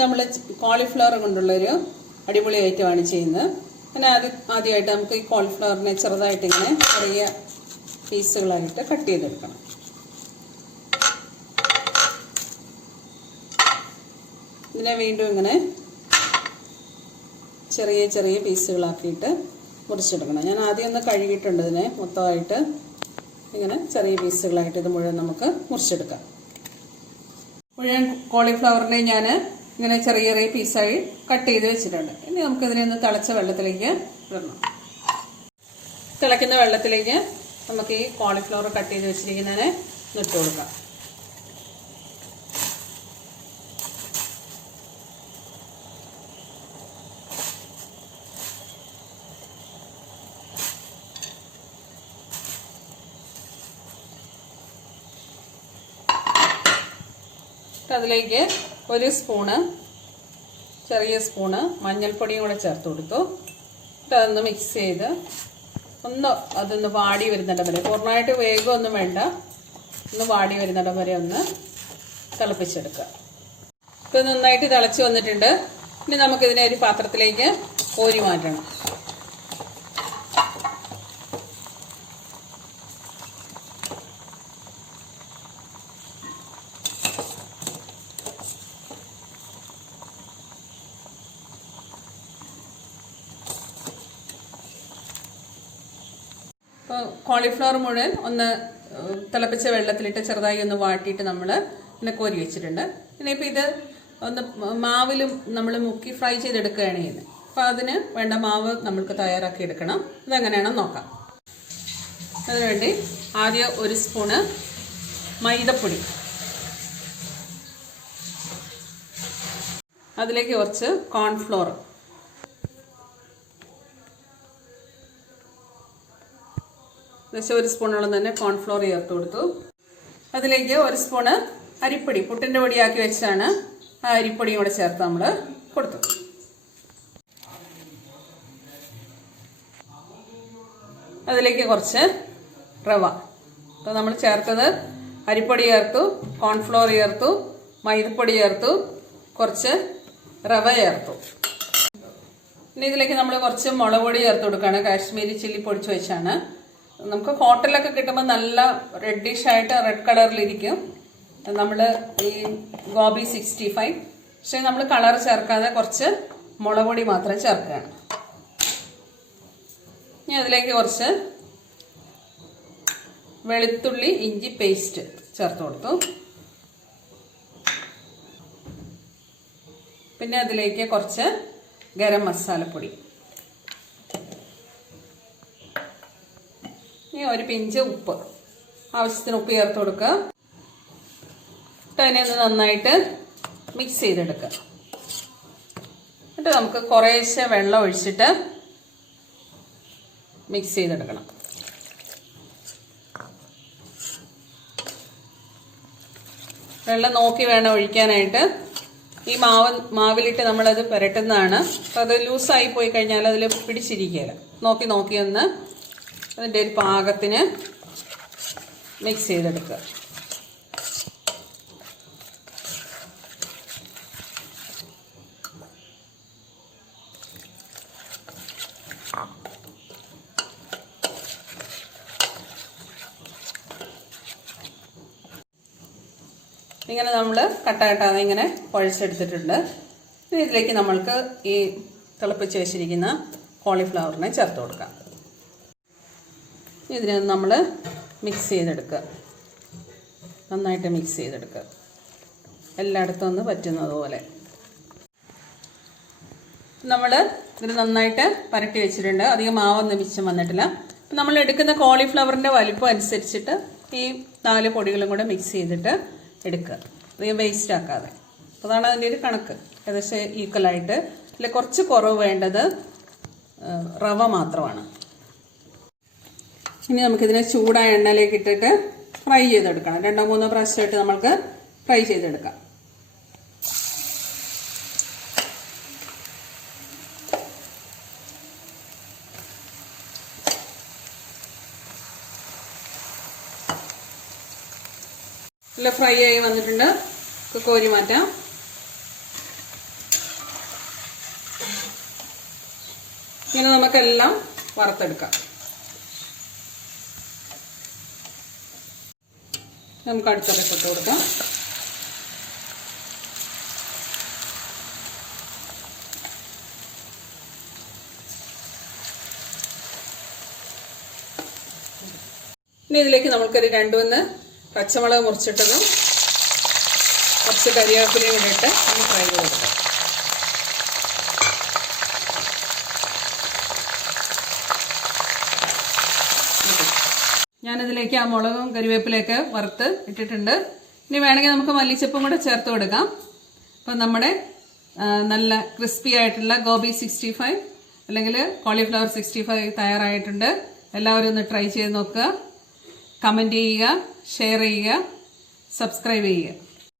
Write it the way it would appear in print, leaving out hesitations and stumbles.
നമ്മൾ കോളിഫ്ലവർ കൊണ്ടുള്ളൊരു അടിപൊളി ഐറ്റമാണ് ചെയ്യുന്നത്. അങ്ങനെ ആദ്യമായിട്ട് നമുക്ക് ഈ കോളിഫ്ലവറിനെ ചെറുതായിട്ട് ഇങ്ങനെ ചെറിയ പീസുകളായിട്ട് കട്ട് ചെയ്തെടുക്കണം. ഇതിനെ വീണ്ടും ഇങ്ങനെ ചെറിയ ചെറിയ പീസുകളാക്കിയിട്ട് മുറിച്ചെടുക്കണം. ഞാൻ ആദ്യം ഒന്ന് കഴുകിയിട്ടുണ്ട്. ഇതിനെ മൊത്തമായിട്ട് ഇങ്ങനെ ചെറിയ പീസുകളായിട്ട് ഇത് മുഴുവൻ നമുക്ക് മുറിച്ചെടുക്കാം. മുഴുവൻ കോളിഫ്ലവറിനെ ഞാൻ ഇങ്ങനെ ചെറിയ ചെറിയ പീസായി കട്ട് ചെയ്ത് വെച്ചിട്ടുണ്ട്. ഇനി നമുക്കിതിനെ ഒന്ന് തിളച്ച വെള്ളത്തിലേക്ക് ഇടണം. തിളയ്ക്കുന്ന വെള്ളത്തിലേക്ക് നമുക്ക് ഈ കോളിഫ്ലവർ കട്ട് ചെയ്ത് വെച്ചിരിക്കുന്നതിനെ ഇട്ട് കൊടുക്കാം. അതിലേക്ക് ഒരു സ്പൂണ് ചെറിയ സ്പൂണ് മഞ്ഞൾപ്പൊടിയും കൂടെ ചേർത്ത് കൊടുത്തു. അതൊന്ന് മിക്സ് ചെയ്ത് അതൊന്ന് വാടി വരുന്നിടം വരെ, പൂർണ്ണമായിട്ട് വേഗമൊന്നും വേണ്ട, ഒന്ന് വാടി വരുന്നിടം വരെ ഒന്ന് തിളപ്പിച്ചെടുക്കുക. ഇപ്പോൾ നന്നായിട്ട് തിളച്ച് വന്നിട്ടുണ്ട്. ഇനി നമുക്കിതിനെ ഒരു പാത്രത്തിലേക്ക് കോരി മാറ്റണം. കോളിഫ്ലവർ മുഴുവൻ ഒന്ന് തിളപ്പിച്ച വെള്ളത്തിലിട്ട് ചെറുതായി ഒന്ന് വാട്ടിയിട്ട് നമ്മൾ ഇങ്ങനെ കോരി വെച്ചിട്ടുണ്ട്. ഇനിയിപ്പോൾ ഇത് ഒന്ന് മാവിലും നമ്മൾ മുക്കി ഫ്രൈ ചെയ്തെടുക്കുകയാണ് ചെയ്യുന്നത്. അപ്പോൾ അതിന് വേണ്ട മാവ് നമ്മൾക്ക് തയ്യാറാക്കി എടുക്കണം. ഇതെങ്ങനെയാണെന്ന് നോക്കാം. അതിനുവേണ്ടി ആദ്യം ഒരു സ്പൂണ് മൈദപ്പൊടി, അതിലേക്ക് കുറച്ച് കോൺഫ്ലോർ, ഏകദേശം ഒരു സ്പൂണോളം തന്നെ കോൺഫ്ലോർ ചേർത്ത് കൊടുത്തു. അതിലേക്ക് ഒരു സ്പൂണ് അരിപ്പൊടി, പുട്ടിൻ്റെ പൊടിയാക്കി വെച്ചാണ് ആ അരിപ്പൊടിയും കൂടെ ചേർത്ത് നമ്മൾ കൊടുത്തു. അതിലേക്ക് കുറച്ച് റവ, അപ്പോൾ നമ്മൾ ചേർത്തത് അരിപ്പൊടി ചേർത്തു, കോൺഫ്ലോർ ചേർത്തു, മൈദപ്പൊടി ചേർത്തു, കുറച്ച് റവ ചേർത്തു. ഇനി ഇതിലേക്ക് നമ്മൾ കുറച്ച് മുളക് പൊടി ചേർത്ത് കൊടുക്കുകയാണ്. കാശ്മീരി ചില്ലി പൊടിച്ച് വെച്ചാണ്. നമുക്ക് ഹോട്ടലൊക്കെ കിട്ടുമ്പോൾ നല്ല റെഡിഷ് ആയിട്ട് റെഡ് കളറിലിരിക്കും. നമ്മൾ ഈ ഗോബി 65, പക്ഷേ നമ്മൾ കളർ ചേർക്കാതെ കുറച്ച് മുളക് പൊടി മാത്രം ചേർക്കുകയാണ്. ഇനി അതിലേക്ക് കുറച്ച് വെളുത്തുള്ളി ഇഞ്ചി പേസ്റ്റ് ചേർത്ത് കൊടുത്തു. പിന്നെ അതിലേക്ക് കുറച്ച് ഗരം മസാലപ്പൊടി, ഒരു പിഞ്ച് ഉപ്പ്, ആവശ്യത്തിന് ഉപ്പ് ചേർത്ത് കൊടുക്കുക. അതിനെ ഒന്ന് നന്നായിട്ട് മിക്സ് ചെയ്തെടുക്കുക. എന്നിട്ട് നമുക്ക് കുറേശ്ശെ വെള്ളം ഒഴിച്ചിട്ട് മിക്സ് ചെയ്തെടുക്കണം. വെള്ളം നോക്കി വേണം ഒഴിക്കാനായിട്ട്. ഈ മാവിലിട്ട് നമ്മളത് പുരട്ടുന്നതാണ്. അപ്പോൾ അത് ലൂസായി പോയി കഴിഞ്ഞാൽ അതിൽ പിടിച്ചിരിക്കുകയില്ല. നോക്കി ഒന്ന് അതിൻ്റെ ഒരു പാകത്തിന് മിക്സ് ചെയ്തെടുക്കുക. ഇങ്ങനെ നമ്മൾ കട്ടാതെ ഇങ്ങനെ കുഴച്ചെടുത്തിട്ടുണ്ട്. ഇതിലേക്ക് നമ്മൾക്ക് ഈ തിളപ്പിച്ച് വെച്ചിരിക്കുന്ന കോളിഫ്ലവറിനെ ചേർത്ത് കൊടുക്കാം. ഇതിനെ നമ്മൾ മിക്സ് ചെയ്തെടുക്കുക, നന്നായിട്ട് മിക്സ് ചെയ്തെടുക്കുക, എല്ലായിടത്തും ഒന്ന് പറ്റുന്നത് പോലെ. നമ്മൾ ഇത് നന്നായിട്ട് പരട്ടി വെച്ചിട്ടുണ്ട്. അധികം മാവൊന്നും മിച്ചം വന്നിട്ടില്ല. നമ്മൾ എടുക്കുന്ന കോളിഫ്ലവറിൻ്റെ വലിപ്പം അനുസരിച്ചിട്ട് ഈ 4 പൊടികളും കൂടെ മിക്സ് ചെയ്തിട്ട് എടുക്കുക, അധികം വേസ്റ്റ് ആക്കാതെ. അതാണ് അതിൻ്റെ ഒരു കണക്ക്. ഏകദേശം ഈക്വലായിട്ട്. അതിൽ കുറച്ച് കുറവ് വേണ്ടത് റവ മാത്രമാണ്. ഇനി നമുക്കിതിനെ ചൂടായ എണ്ണയിലേക്ക് ഇട്ടിട്ട് ഫ്രൈ ചെയ്തെടുക്കണം. 2-3 പ്രാവശ്യമായിട്ട് നമുക്ക് ഫ്രൈ ചെയ്തെടുക്കാം. നല്ല ഫ്രൈ ആയി വന്നിട്ടുണ്ട്. കോരി മാറ്റാം. ഇങ്ങനെ നമുക്കെല്ലാം വറുത്തെടുക്കാം. നമുക്ക് അടുത്തതൊക്കെ ഇട്ട് കൊടുക്കാം. ഇനി ഇതിലേക്ക് നമുക്കൊരു 2-3 പച്ചമുളക് മുറിച്ചിട്ടതും കുറച്ച് കരിവേപ്പിലയും കൂടെ ഇട്ട് ഒന്ന് ഫ്രൈ ചെയ്ത് കൊടുക്കാം. ഞാനിതിലേക്ക് ആ മുളകും കരിവേപ്പിലയൊക്കെ വറുത്ത് ഇട്ടിട്ടുണ്ട്. ഇനി വേണമെങ്കിൽ നമുക്ക് മല്ലിച്ചപ്പും കൂടെ ചേർത്ത് കൊടുക്കാം. അപ്പം നമ്മുടെ നല്ല ക്രിസ്പി ആയിട്ടുള്ള ഗോബി 65 അല്ലെങ്കിൽ കോളിഫ്ലവർ 65 തയ്യാറായിട്ടുണ്ട്. എല്ലാവരും ഒന്ന് ട്രൈ ചെയ്ത് നോക്കുക. കമൻറ്റ് ചെയ്യുക, ഷെയർ ചെയ്യുക, സബ്സ്ക്രൈബ് ചെയ്യുക.